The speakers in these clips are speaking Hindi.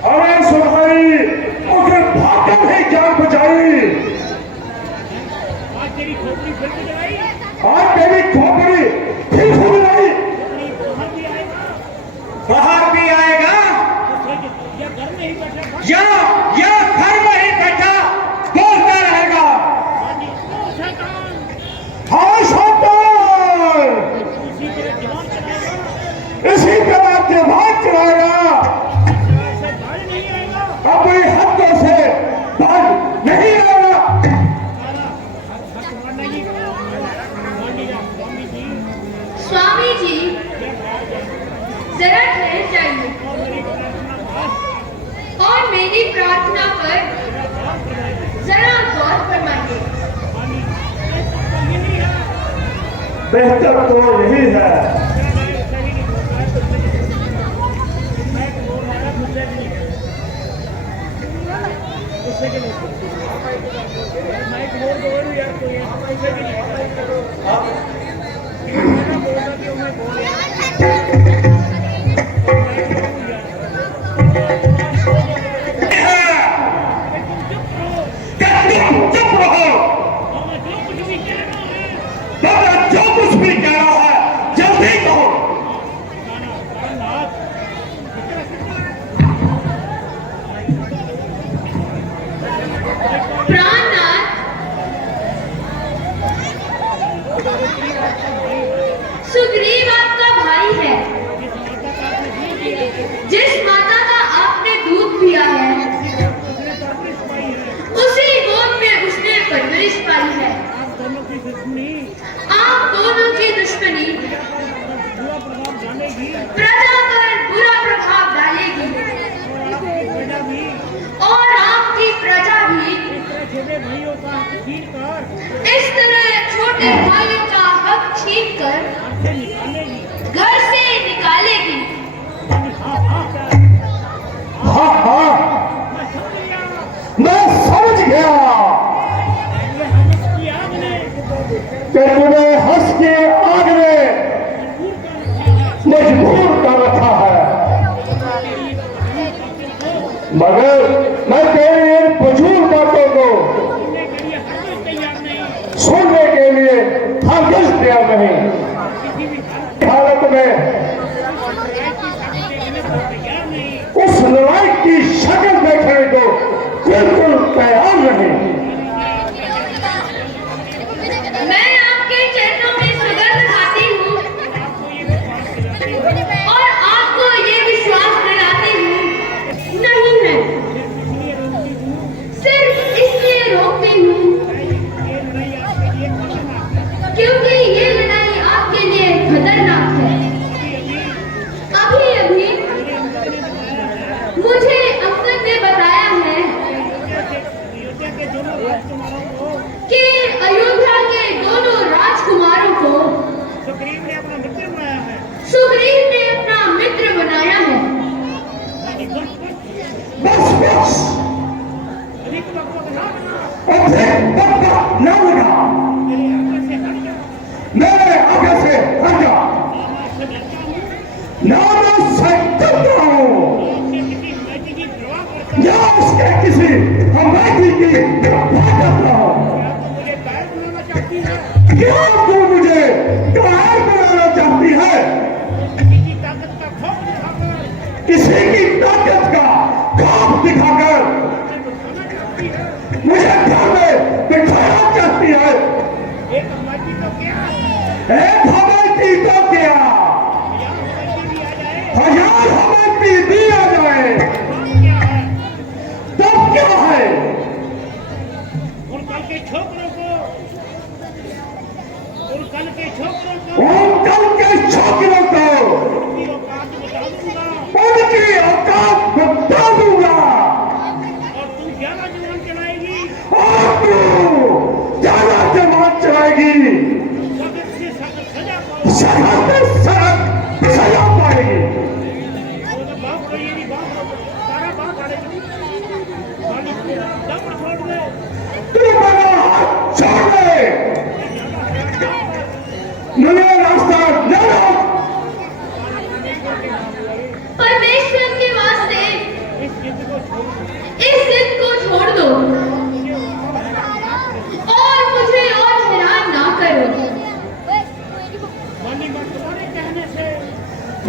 अरे सुनाई उसे भागकर ही जान बचाई। आज तेरी खोपड़ी फिर से जलाई, आज तेरी खोपड़ी फिर से जलाई। बाहर भी आएगा या घर में ही बैठा या घर में ही बैठा बोलता रहेगा। हाँ शैतान इसी तरह दिमाग चलाएगा। अपनी हदों से बाहर नहीं आएगा। स्वामी जी जरा ठहर जाइए और मेरी प्रार्थना पर जरा गौर फरमाइए। बेहतर तो यही है। चुप रहो। जो कुछ भी कह रहा है जल्दी कहो। प्राणनाथ, सुग्रीव आपका भाई है। जिस माता का आपने दूध पिया है उसी गोद में उसने परवरिश पाई है। आप दोनों की दुश्मनी प्रजा पर बुरा प्रभाव डालेगी और आपकी प्रजा भी इस तरह छोटे भाई का हक छीन कर घर से निकालेगी। हाँ हाँ मैं समझ गया कि तुम्हें हंस के आग ने मजबूर कर रखा है, मगर मैं तेरी इन फजूल बातों को सुनने के लिए हरगिज़ तैयार नहीं। हालत में उस लड़ाई की शक्ल देखने को बिल्कुल तैयार नहीं। मैं आपके चरणों में सुगंध खाती हूँ और आपको ये विश्वास दिलाती हूँ नहीं है, सिर्फ इसलिए रोकती हूँ क्योंकि ये लड़ाई आपके लिए खतरनाक है। अभी अभी मुझे अफसर ने बताया है कि अयोध्या के दोनों राजकुमारों को सुग्रीव ने अपना मित्र बनाया है। सुग्रीव ने अपना मित्र बनाया है। बस बस अधिक वक्त ना बना, अधिक वक्त न लगा। मेरे आगे से हट जा। ना मैं सकता हूँ या उसके किसी हमारी की परवाह करता हूँ। मुझे कायर बनाना चाहती है, क्या तू मुझे कायर बनाना चाहती है? किसी की ताकत का खौफ दिखाकर किसी की ताकत का खौफ दिखाकर मुझे घर में बिठाना चाहती है। एक हमारी तो क्या, एक हमारी तो क्या, हजार हमारी भी आ जाए क्या है? तब क्या है? उन कल के छोकरों को, उन कल के छोकरों को उन कल के छोकरों को उनकी औकात बता दूंगा उनकी औकात बता दूंगा। और तू ज्यादा जुबान चलाएगी, और तू ज्यादा जमात चलाएगी, सख्त से सख्त सजा पाओ। सख्त से सख्त सजा पाएगी। तो बाप को ये भी बात सारा बात आड़ेगी, खाली पूरा दम छोड़ दे। तू मेरा हाथ छोड़ दे, मुझे रास्ता न रोक। परमेश्वर के वास्ते इस युद्ध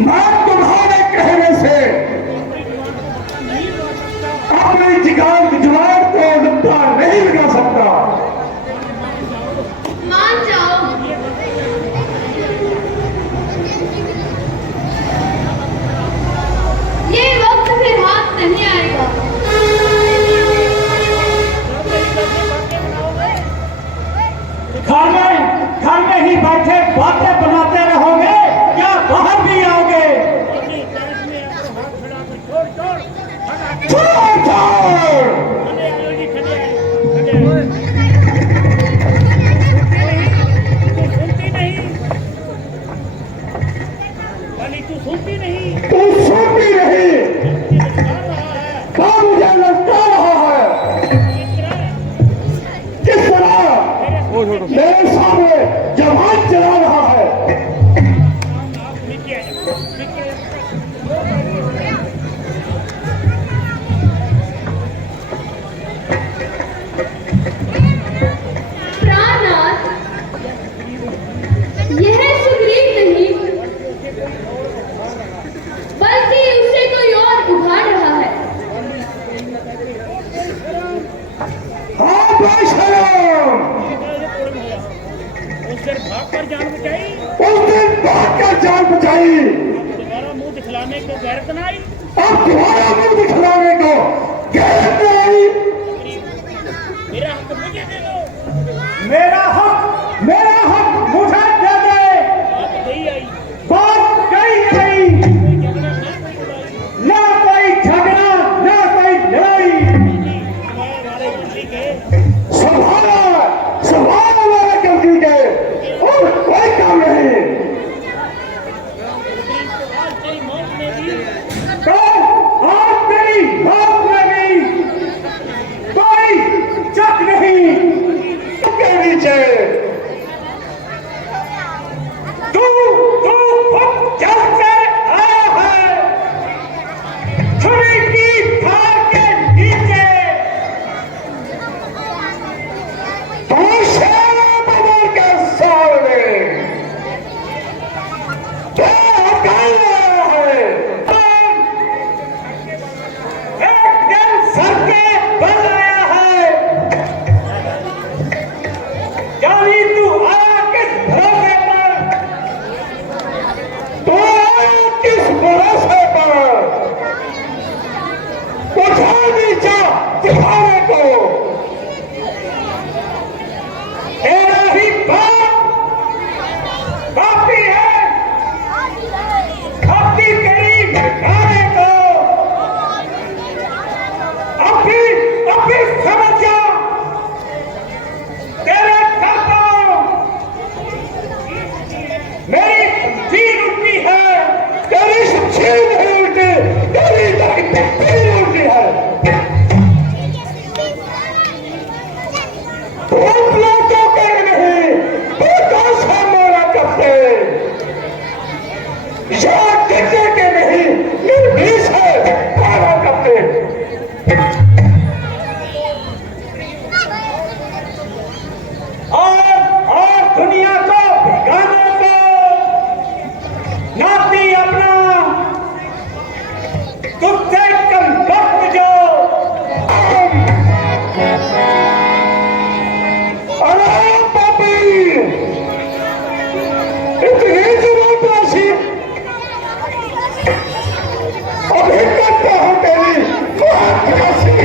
मैं तुम्हारे कहने से अपनी जुबान को नुकसान नहीं लगा सकता। मान जाओ। ये वक्त फिर हाथ नहीं आएगा। घर में ही बैठे बातें बनाते रहोगे या बाहर भी आओगे? तू सुनती नहीं क्या मुझे लगता रहा है किस तरह मेरे सामने जवान चला रहा है। प्राणनाथ, यह सुग्रीव नहीं बल्कि उसे कोई और उभार रहा है। हाँ भाईशराम, उस दिन भाग कर जान बचाई, उस दिन भागकर जान बचाई, दोबारा मुंह दिखलाने को गैरत न आई। अब तुम्हारा मुंह दिखलाने को गैरत न आई। मेरा हक मुझे दे दो। मेरा हक मुझे दे दे। बात नहीं आई, बात कही आई, ना कोई झगड़ा ना कोई लड़ाई। हमारे दिल्ली के संभाला वाला गलती के और कोई काम नहीं। आज तेरी मौत में भी तो आज तेरी मौत में भी कोई शक नहीं। के नीचे तू खुद चल कर आया है छुरी की धार के नीचे। तू शेर बदल के सामने क्या हकाल रहा है? एक दिन सर के बल आया है। यानी तू आया किस भरोसे पर? तू आया किस भरोसे पर? उठा नीचा तुम्हारे को तेरा ही बाप काफी है अपनी तेरी घराने को। अभी समझ जा तेरे घर मेरी जीन उठती है, तेरी जीन नहीं उठती, तेरी तकदीर उठती है। तुम लोगों के नहीं, तू कौन सा मोरा करते या गिरने के नहीं, निर्भीष है मारा करते। और दुनिया को भिगाने को नाती अपना तुझसे कम वक्त जो अरे पापी इतनी जुबान राशि अभी करता हूँ तेरी बहुत राशि।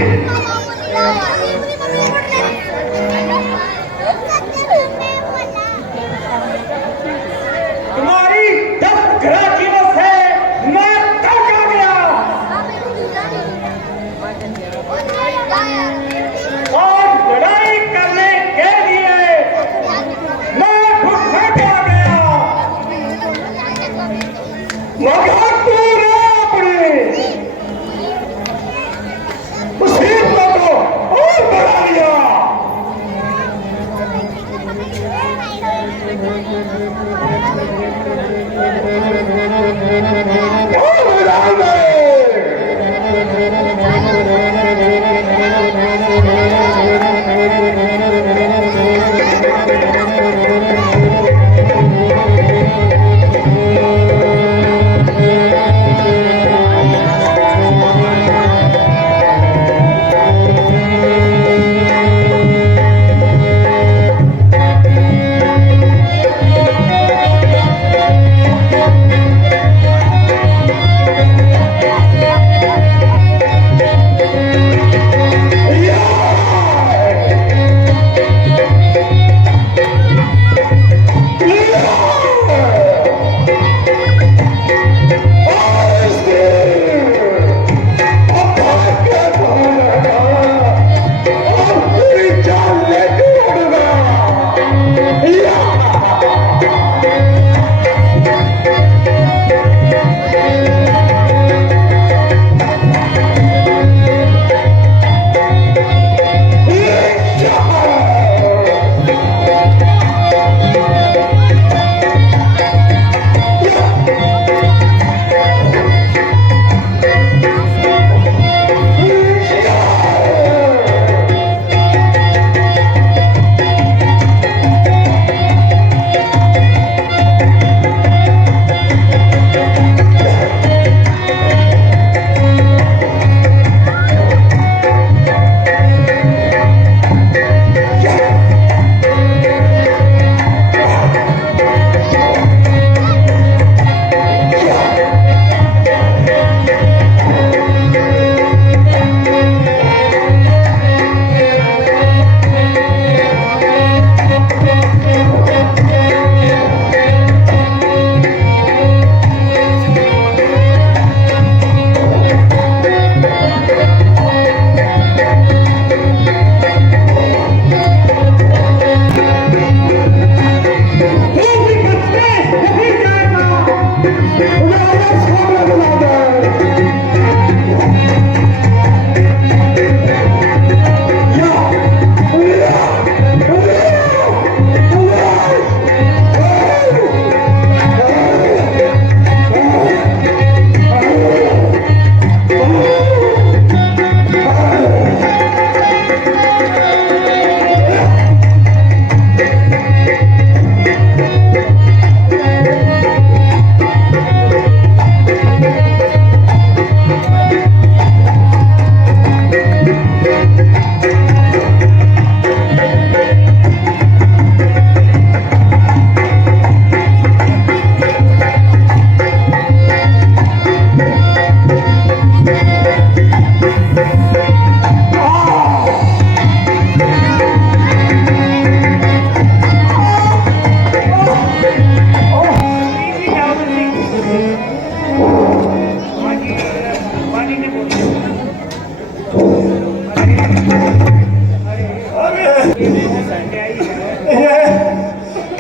तुम्हारी 10 घराचियों से मैं तंग आ गया और लड़ाई करने के लिए मैं भूख आ गया। मगर तूने अपनी मुसीबत को और बढ़ा लिया।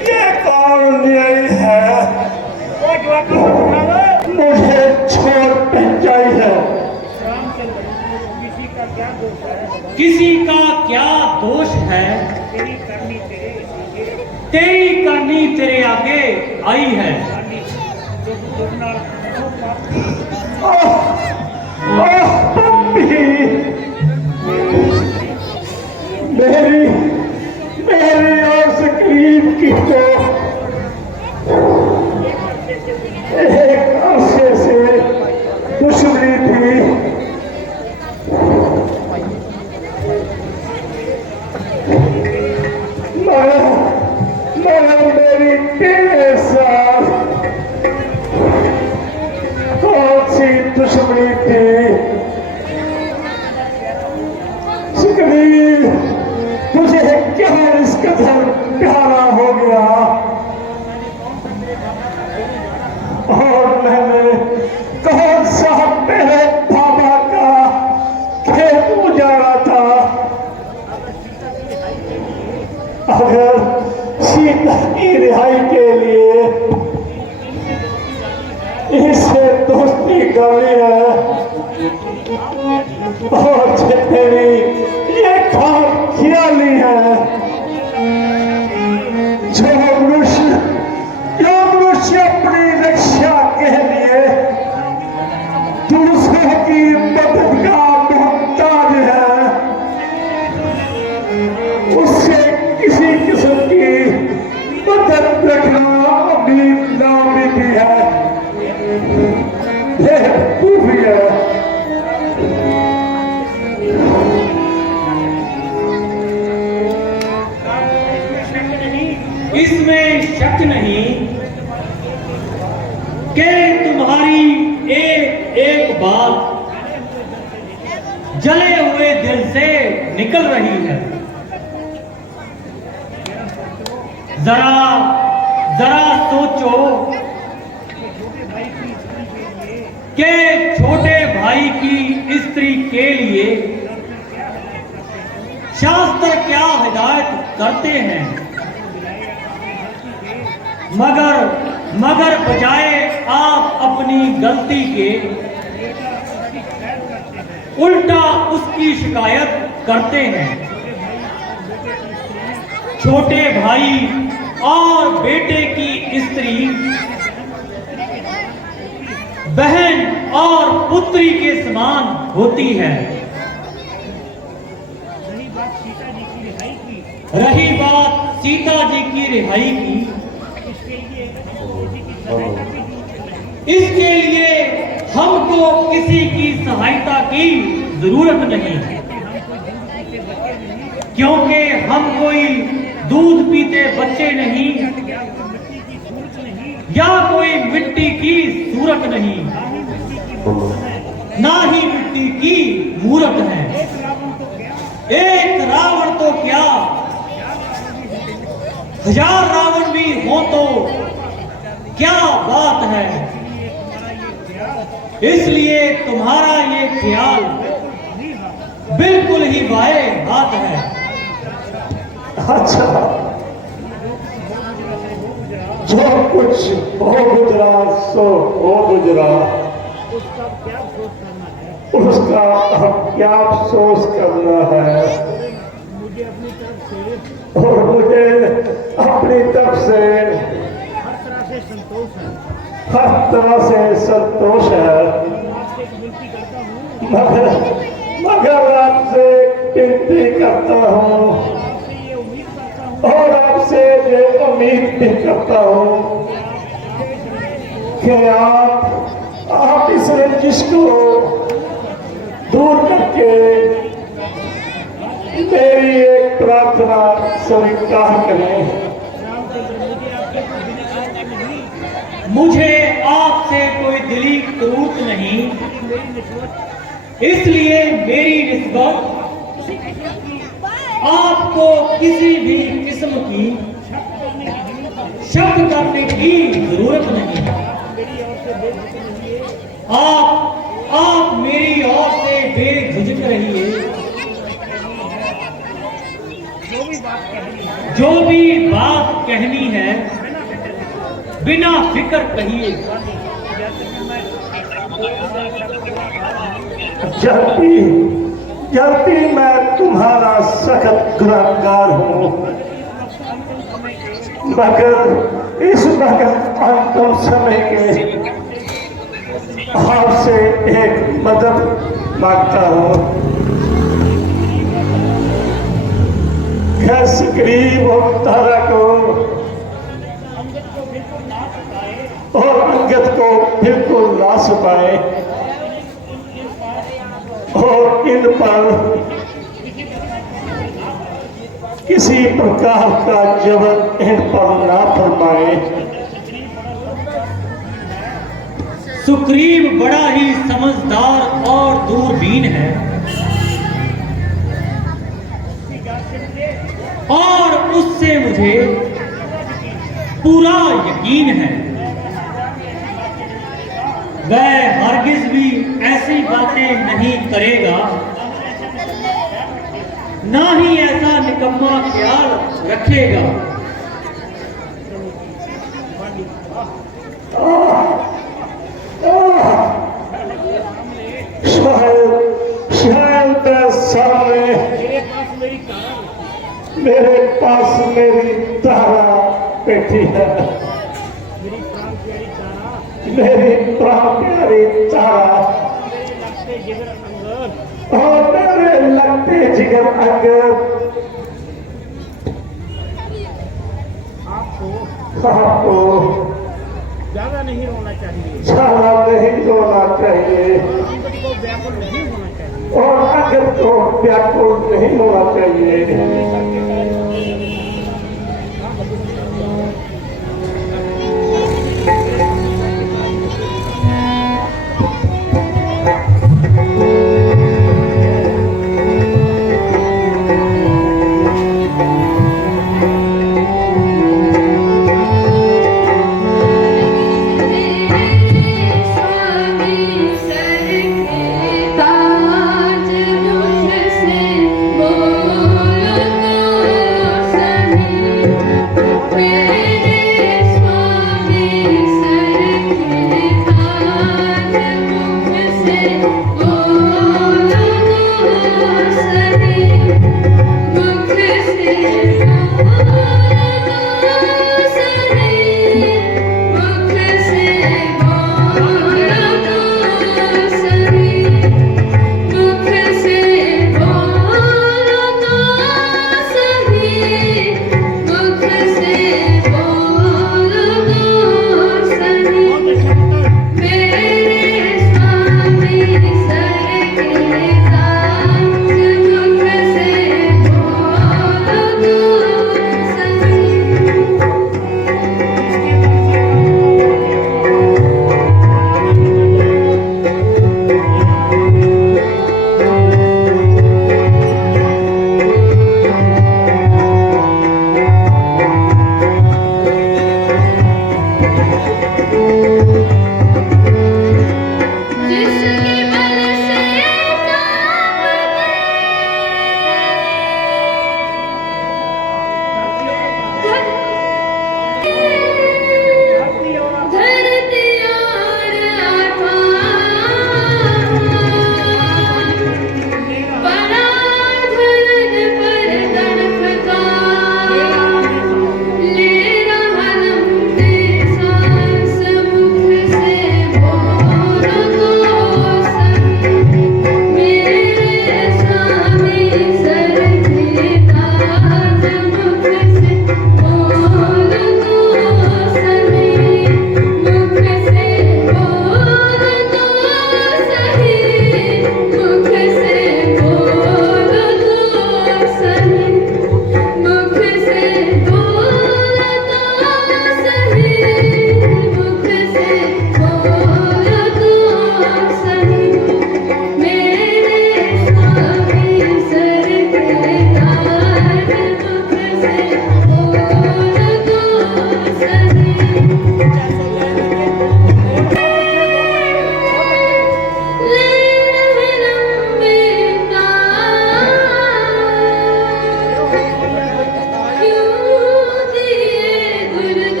ये कौन न्याय है? वो जवाक उठा लो। मुझे छोड़ चाहिए। रामचंद्र, किसी का क्या दोष है? किसी का क्या दोष है? तेरी करनी तेरे आगे, तेरी करनी तेरे आगे आई है। करनी दुगना तो पापी। मेरी और तकलीफ की तो एक अरसे से दुश्मनी थी। मगर मेरी तेरे साथ कौन सी दुश्मनी थी? सुखबीर, तुझे क्या इस कदर प्यारा हो गया? और मैंने कौन सा मेरे बाबा का खेत उजाड़ा था? अगर सीता की रिहाई के लिए इससे दोस्ती करनी है और तेरी ये खाम खियाली है जो मनुष्य अपनी रक्षा के लिए दूसरों की मदद का मोहताज है, उससे किसी किस्म की मदद रखना अभी नामुमकिन है। बेवकूफी है। इसमें शक नहीं कि तुम्हारी एक एक बात जले हुए दिल से निकल रही है। जरा जरा सोचो कि छोटे भाई की स्त्री के लिए शास्त्र क्या हिदायत करते हैं, मगर बजाय आप अपनी गलती के उल्टा उसकी शिकायत करते हैं। छोटे भाई और बेटे की स्त्री बहन और पुत्री के समान होती है। रही बात सीता जी की रिहाई की, इसके लिए हमको किसी की सहायता की जरूरत नहीं, क्योंकि हम कोई दूध पीते बच्चे नहीं या कोई मिट्टी की सूरत नहीं, ना ही मिट्टी की मूरत है। एक रावण तो क्या, 1000 रावण भी हो तो क्या बात है। इसलिए तुम्हारा ये ख्याल बिल्कुल ही बाए बात है। अच्छा, जो कुछ हो गुजरा सो हो गुजरा, उसका क्या अफसोस करना है? उसका अब क्या अफसोस करना है। मुझे अपनी तरफ से और मुझे अपनी तरफ से हर तरह से संतोष है। हर तरह से संतोष है। मैं आपसे एक विनती करता हूँ, मगर आपसे विनती करता हूँ आपसे ये उम्मीद करता हूँ और आपसे ये उम्मीद भी करता हूँ कि आप इस रंजिश को दूर करके मेरी एक प्रार्थना स्वीकार करें। मुझे आपसे कोई दिली करूत नहीं, इसलिए मेरी निस्बत आपको किसी भी किस्म की शक करने की जरूरत नहीं। आप मेरी ओर से बेझिझक रहिए। जो भी बात कहनी है बिना फिक्र कहिए। जब भी मैं तुम्हारा सख्त गुनहगार हूँ, मगर इस वक्त अंतिम समय के आपसे एक मदद मांगता हूँ। कैसे करीब और तारा को और अंगद को बिल्कुल ना सुपाए और इन पर किसी प्रकार का जबर इन पर ना फरमाए। सुग्रीव बड़ा ही समझदार और दूरबीन है और उससे मुझे पूरा यकीन है वह हरगिज भी ऐसी बातें नहीं करेगा, ना ही ऐसा निकम्मा ख्याल रखेगा। शायद सामने मेरे पास मेरी तारा बैठी है, मेरी प्राण प्यारी तारा और मेरे लगते जिगर अंगर आपको ज्यादा नहीं रोना चाहिए, ज्यादा नहीं रोना चाहिए अंगद को व्याकुल नहीं होना चाहिए। और अंगद को व्याकुल नहीं होना चाहिए।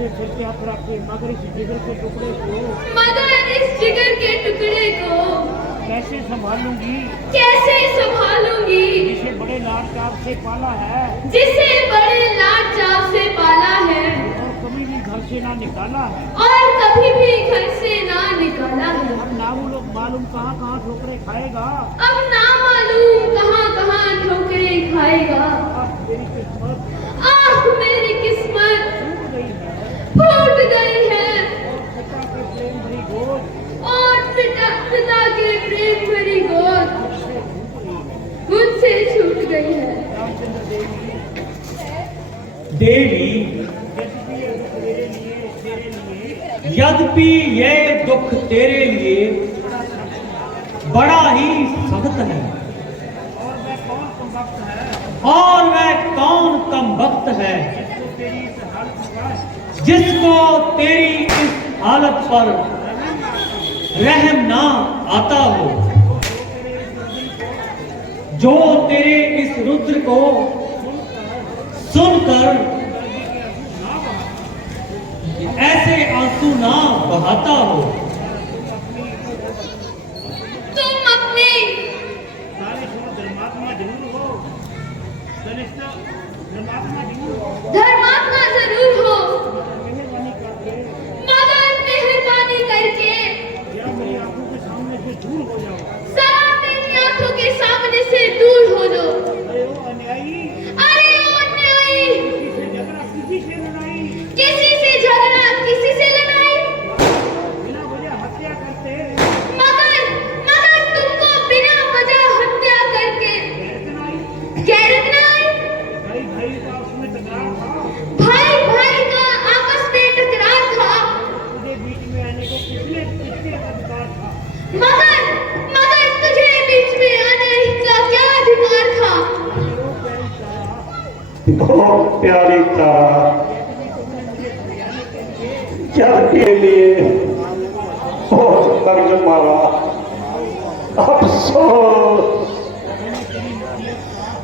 सीधे सिर के हाथ रखे मगर इस जिगर के टुकड़े को मगर इस जिगर के टुकड़े को कैसे संभालूंगी कैसे संभालूंगी जिसे बड़े लाड चाव से पाला है जिसे बड़े लाड चाव से पाला है और कभी भी घर से ना निकाला है और कभी भी घर से ना निकाला है। अब ना वो लोग मालूम कहाँ कहाँ ठोकरे खाएगा अब ना मालूम कहाँ कहाँ ठोकरे खाएगा। आह मेरी किस्मत आह मेरी किस्मत टूट गई है फूट गई है और पिता के प्रेम भरी गोद और पिता की मुझसे छूट गई है। रामचंद्र देवी यद्यपि ये दुख तेरे लिए बड़ा ही सख्त है और वह कौन कम वक्त है जिसको तेरी इस हालत पर रहम ना आता हो, जो तेरे इस रुद्र को सुनकर ऐसे आंसू ना बहाता हो। तुम अपने धर्मात्मा जरूर हो धर्मात्मा जरूर हो मेहरबानी करके मगर मेहरबानी करके या मेरी आंखों के सामने से दूर हो जाओ। जरा मेरी आंखों के सामने से दूर हो दो। अरे ओ अन्यायी अरे ओ अन्यायी किसी से झगड़ा किसी से लड़ाई किसी से झगड़ा किसी से लड़ाई बिना वजह हत्या करते मगर तुमको बिना वजह हत्या करके गैरत ना आई। भाई भाई का उसमें तकरार था भाई भाई का आपस में टकरार था तुझे बीच में आने को किसने अधिकार था मगर तुझे बीच में आने का क्या अधिकार था। बहुत प्यारी तारा के लिए बहुत कर्ज मारा अफसोस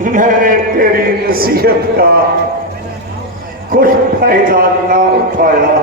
मैंने तेरी नसीहत का कुछ फायदा ना उठाया।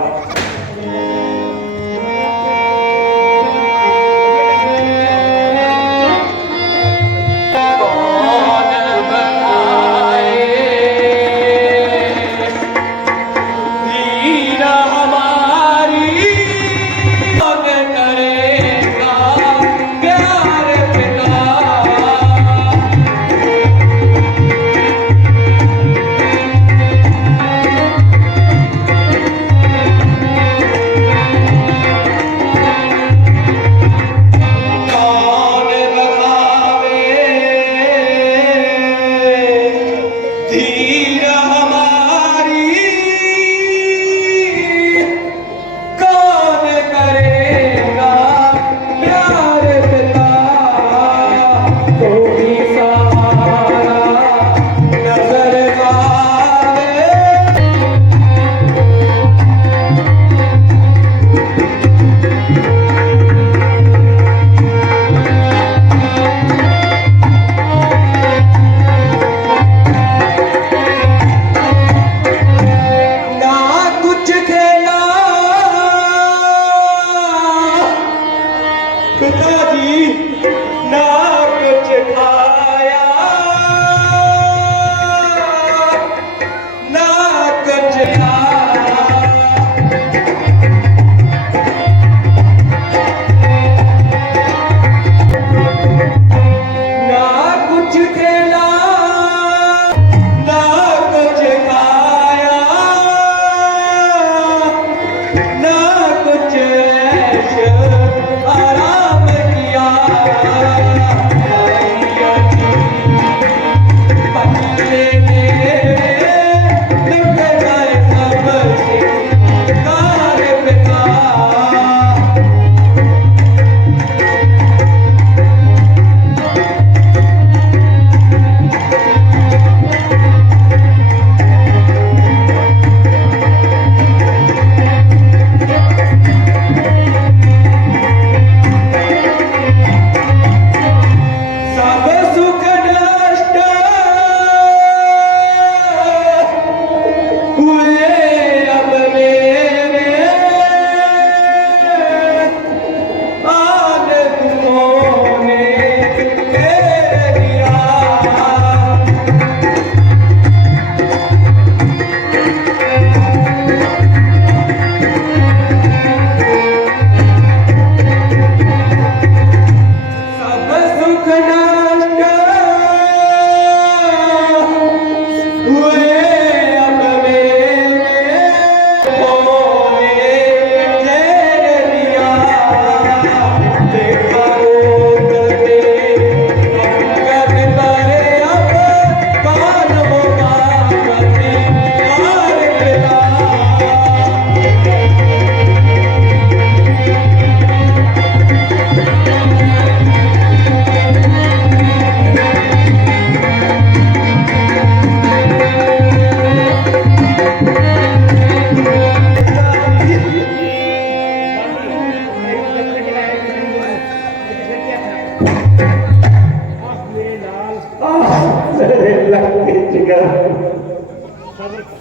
सब्र कर,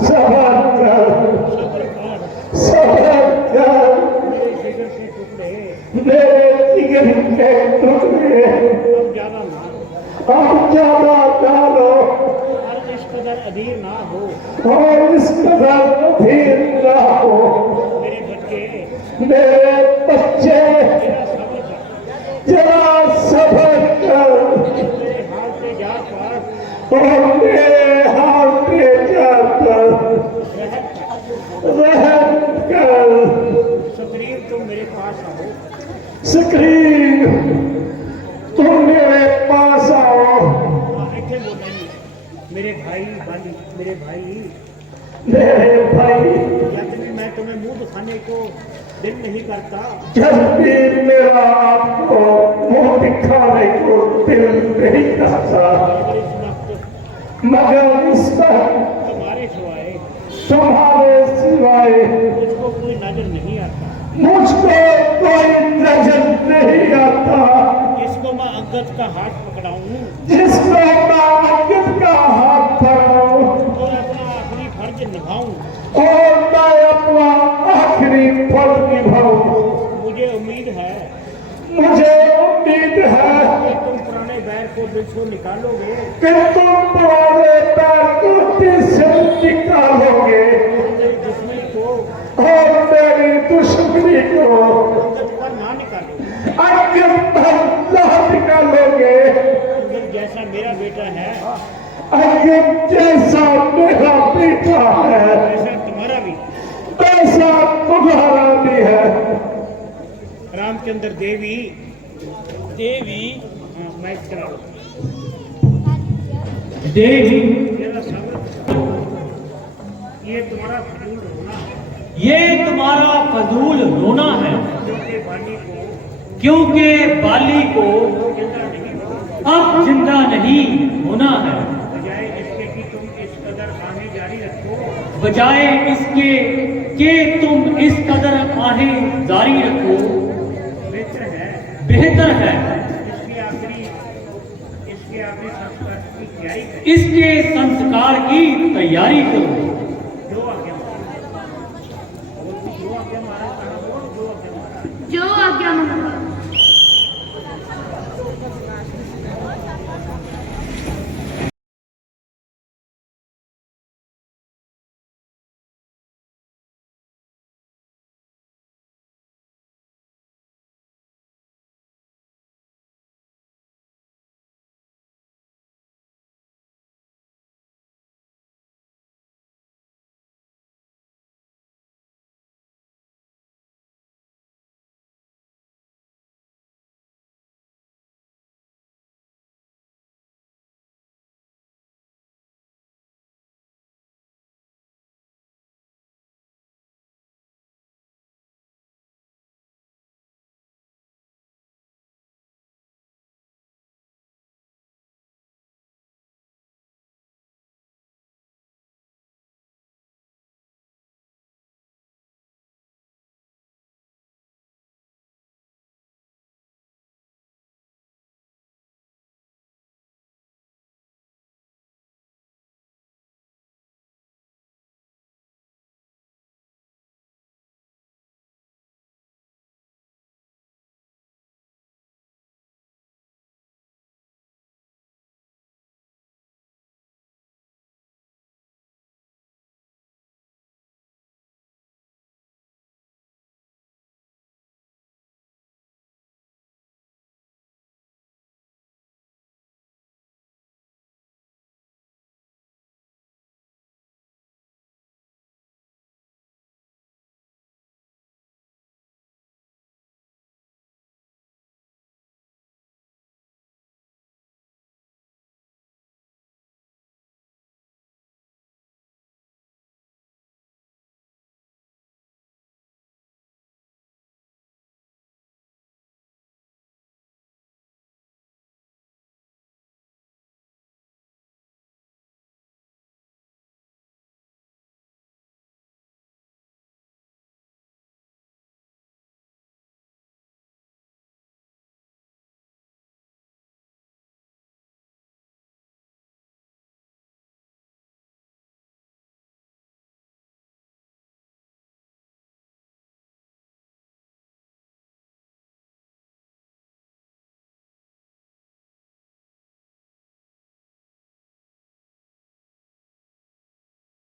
सबर कर, सब्र कर। सबर कर। मेरे जिगर के टुकड़े मेरे जिगर के टुकड़े अब ज्यादा ना हो, अब ज्यादा डालो और इस कदर अधीर ना हो। और इस कदर अधीर ना हो। मेरे बच्चे मेरे बच्चे मेरा सब्र कर, जरा सबर कर मेरे हाथ पे जा पर और मेरे हाथ पे जाकर रहम कर। सुग्रीव तुम मेरे पास आओ, सुग्रीव तुम मेरे पास आओ। ऐसे वो नहीं। मेरे भाई बाली, मेरे भाई, मेरे भाई जब भी मैं तुम्हें मुंह दिखाने को दिल नहीं करता, जब भी मेरा आपको मुंह दिखाने को दिल नहीं करता, मगर इस वक्त मगर इस वक्त तुम्हारे सिवाय तुम्हारे सिवाय मुझको कोई नजर नहीं आता। मुझको कोई नजर नहीं आता। जिसको मैं अंगद का हाथ पकड़ाऊं जिसको मैं अंकित का हाथ पकड़ाऊं और अपना आखिरी फर्ज निभाऊं, और मैं अपना आखिरी फल निभाऊं, मुझे उम्मीद है मुझे उम्मीद है कि तुम पुराने बैर को दिल से निकालोगे कि तुम पुराने पैर को दिल से निकालोगे और मेरी दुश्मनी को और मेरी दुश्मनी को अंगद पर ना निकालोगे। अंकित पर ना निकालोगे। अंगद जैसा मेरा बेटा है अंकित जैसा मेरा बेटा है वैसा तुम्हारा भी। वैसा तुम्हारा भी है। रामचंद्र देवी देवी, हाँ मैं करा लो। देवी मेरा सब्र, ये तुम्हारा फजूल रोना है, ये तुम्हारा फजूल रोना है, क्योंकि बाली को क्योंकि बाली को जिंदा नहीं होगा। अब जिंदा नहीं होना है। बजाय इसके कि तुम इस कदर आने जारी रखो, बजाय इसके कि तुम इस कदर आहें जारी रखो, बेहतर है इसके आखिरी संस्कार की तैयारी करें। इसके संस्कार की तैयारी करो।